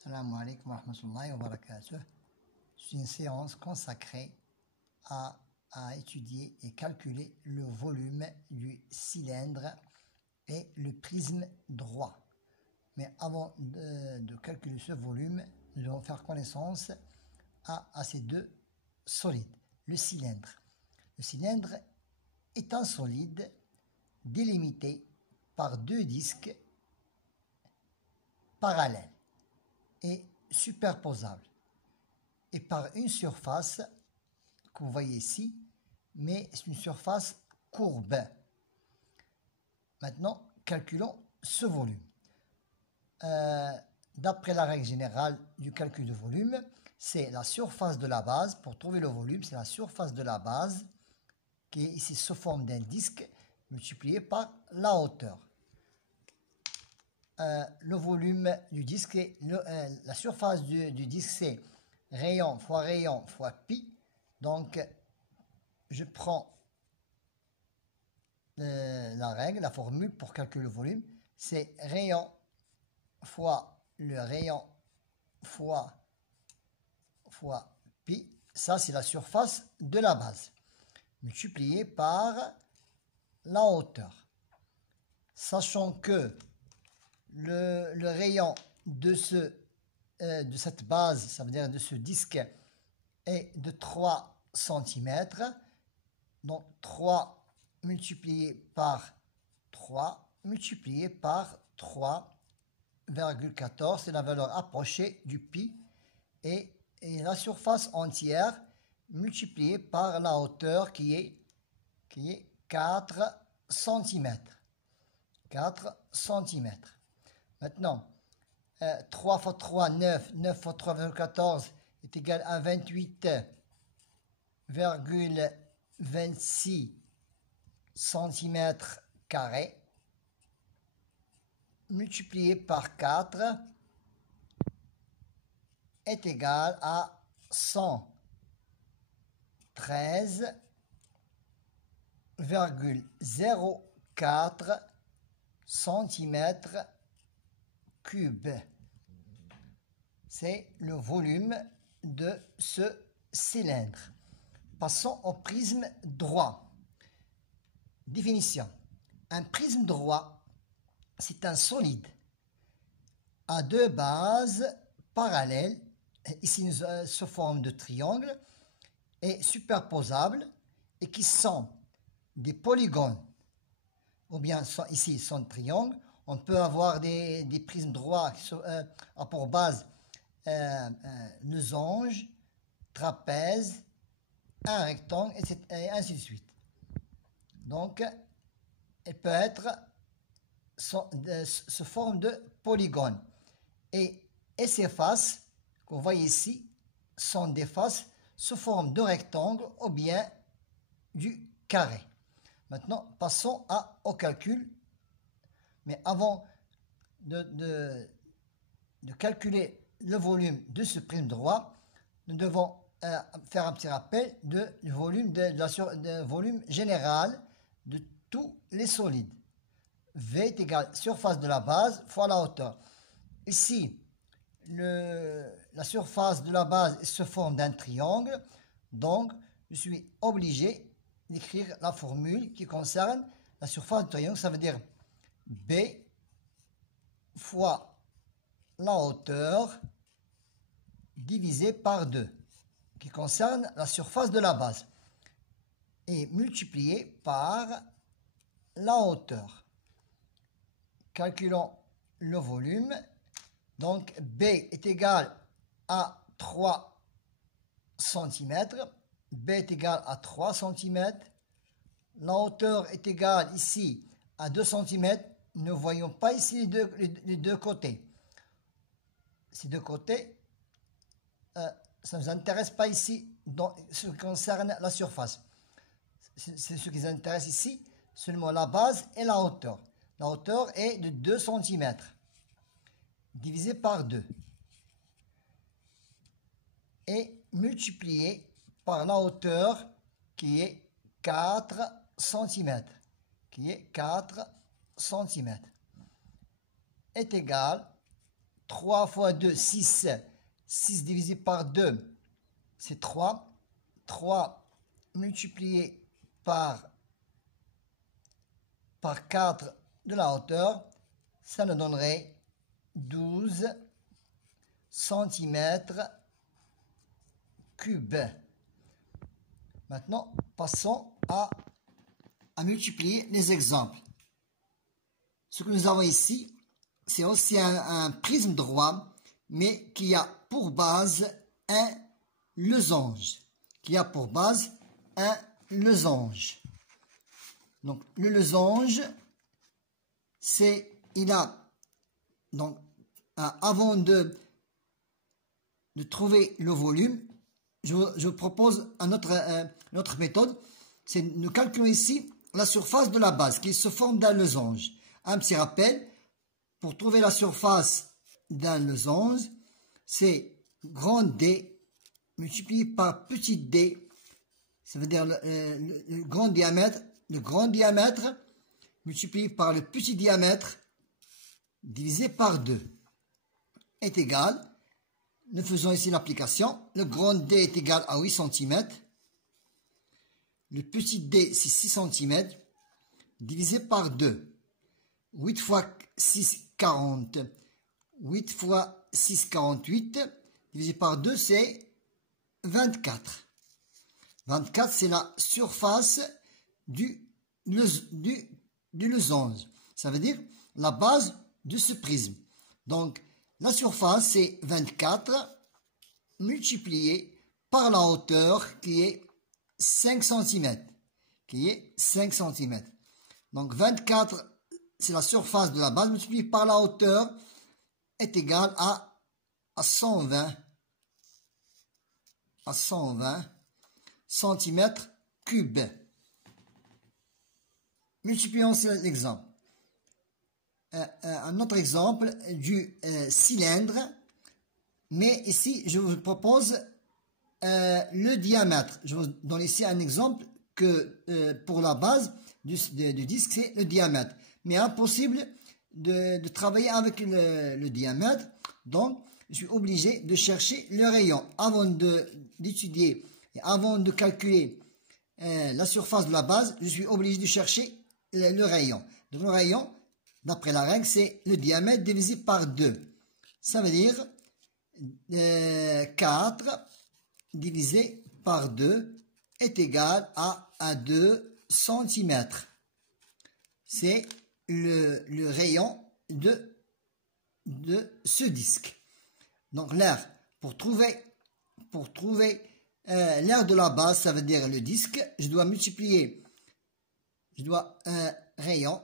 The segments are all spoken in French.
Assalamu alaikum wa rahmatullahi wa barakatuh. C'est une séance consacrée à étudier et calculer le volume du cylindre et le prisme droit. Mais avant de calculer ce volume, nous devons faire connaissance à ces deux solides. Le cylindre. Le cylindre est un solide délimité par deux disques parallèles et superposables et par une surface que vous voyez ici, mais c'est une surface courbe. Maintenant, calculons ce volume. D'après la règle générale du calcul de volume, c'est la surface de la base. Pour trouver le volume, c'est la surface de la base qui est ici sous forme d'un disque multiplié par la hauteur. Le volume du disque, la surface du disque, c'est rayon fois pi. Donc, je prends la règle, la formule pour calculer le volume. C'est rayon fois le rayon fois pi. Ça, c'est la surface de la base, multiplié par la hauteur. Sachant que le rayon de cette base, ça veut dire de ce disque, est de 3 cm. Donc 3 multiplié par 3 multiplié par 3,14, c'est la valeur approchée du pi. Et la surface entière multipliée par la hauteur qui est 4 cm. 4 cm. Maintenant, 3 fois 3, 9. 9 fois 3,14 est égal à 28,26 cm carrés. Multiplié par 4 est égal à 113,04 cm cube. C'est le volume de ce cylindre. Passons au prisme droit. Définition. Un prisme droit, c'est un solide à deux bases parallèles, ici sous forme de triangle, et superposables, et qui sont des polygones, ou bien ici sont triangles. On peut avoir des prismes droits qui ont pour base losange, trapèze, un rectangle, et ainsi de suite. Donc, elle peut être sous forme de polygone. Et ces faces, que vous voyez ici, sont des faces sous forme de rectangle ou bien du carré. Maintenant, passons au calcul. Mais avant de calculer le volume de ce prisme droit, nous devons faire un petit rappel du volume, volume général de tous les solides. V est égal surface de la base fois la hauteur. Ici, la surface de la base se forme d'un triangle, donc je suis obligé d'écrire la formule qui concerne la surface du triangle. Ça veut dire B fois la hauteur divisé par 2, qui concerne la surface de la base, et multiplié par la hauteur. Calculons le volume. Donc B est égal à 3 cm. B est égal à 3 cm. La hauteur est égale ici à 2 cm. Ne voyons pas ici les deux côtés. Ces deux côtés, ça ne nous intéresse pas ici dans ce qui concerne la surface. C'est ce qui nous intéresse ici, seulement la base et la hauteur. La hauteur est de 2 cm, divisé par 2. Et multiplié par la hauteur qui est 4 cm. Qui est 4 cm. Est égal 3 fois 2, 6. 6 divisé par 2, c'est 3. 3 multiplié par 4 de la hauteur, ça nous donnerait 12 cm cubes. Maintenant, passons à multiplier les exemples. Ce que nous avons ici, c'est aussi un prisme droit, mais qui a pour base un losange. Donc, le losange, il a, donc, avant de trouver le volume, je propose une autre méthode, c'est nous calculons ici la surface de la base qui se forme d'un losange. Un petit rappel, pour trouver la surface d'un losange, c'est grand D multiplié par petit d, ça veut dire le grand diamètre multiplié par le petit diamètre divisé par 2 est égal, nous faisons ici l'application, le grand D est égal à 8 cm, le petit d c'est 6 cm, divisé par 2, 8 fois 6, 40, 8 fois 6, 48, divisé par 2 c'est 24. 24 c'est la surface du losange, ça veut dire la base de ce prisme. Donc la surface c'est 24 multiplié par la hauteur qui est 5 cm. Donc 24 c'est la surface de la base multiplié par la hauteur est égal à 120 cm cubes. Multiplions l'exemple. Un autre exemple du cylindre, mais ici je vous propose le diamètre. Je vous donne ici un exemple que pour la base du disque c'est le diamètre, mais impossible de travailler avec le diamètre, donc je suis obligé de chercher le rayon avant d'étudier et avant de calculer la surface de la base. Je suis obligé de chercher le rayon. Donc le rayon, d'après la règle, c'est le diamètre divisé par 2. Ça veut dire 4 divisé par 2 est égal à 2 cm. C'est le rayon de ce disque. Donc l'air, pour trouver l'air de la base, ça veut dire le disque, je dois rayon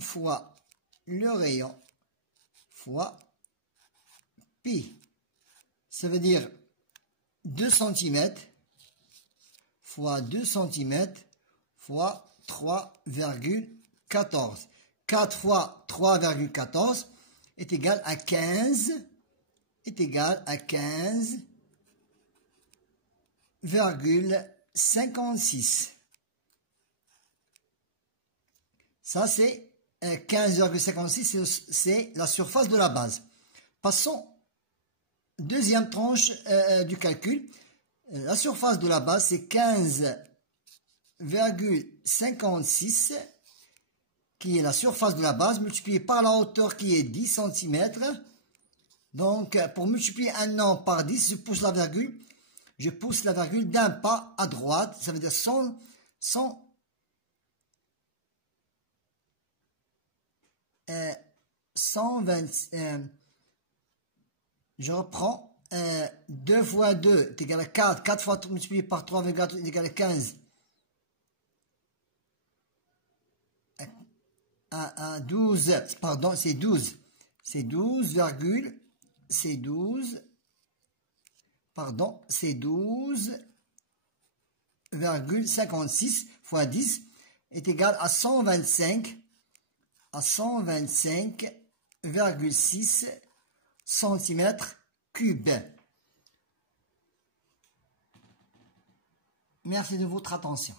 fois le rayon fois pi. Ça veut dire 2 cm fois 2 cm fois 3,14. 4 fois 3,14 est égal à 15,56. Ça, c'est 15,56, c'est la surface de la base. Passons deuxième tranche du calcul. La surface de la base, c'est 15,56, qui est la surface de la base, multiplié par la hauteur qui est 10 cm. Donc, pour multiplier un nombre par 10, je pousse la virgule d'un pas à droite, ça veut dire 120, je reprends, 2 fois 2 est égal à 4, 4 fois 3 multiplié par 3,4 est égal à 15, à 12, pardon, c'est 12, c'est 12,56 fois 10 est égal à 125,6 cm cubes. Merci de votre attention.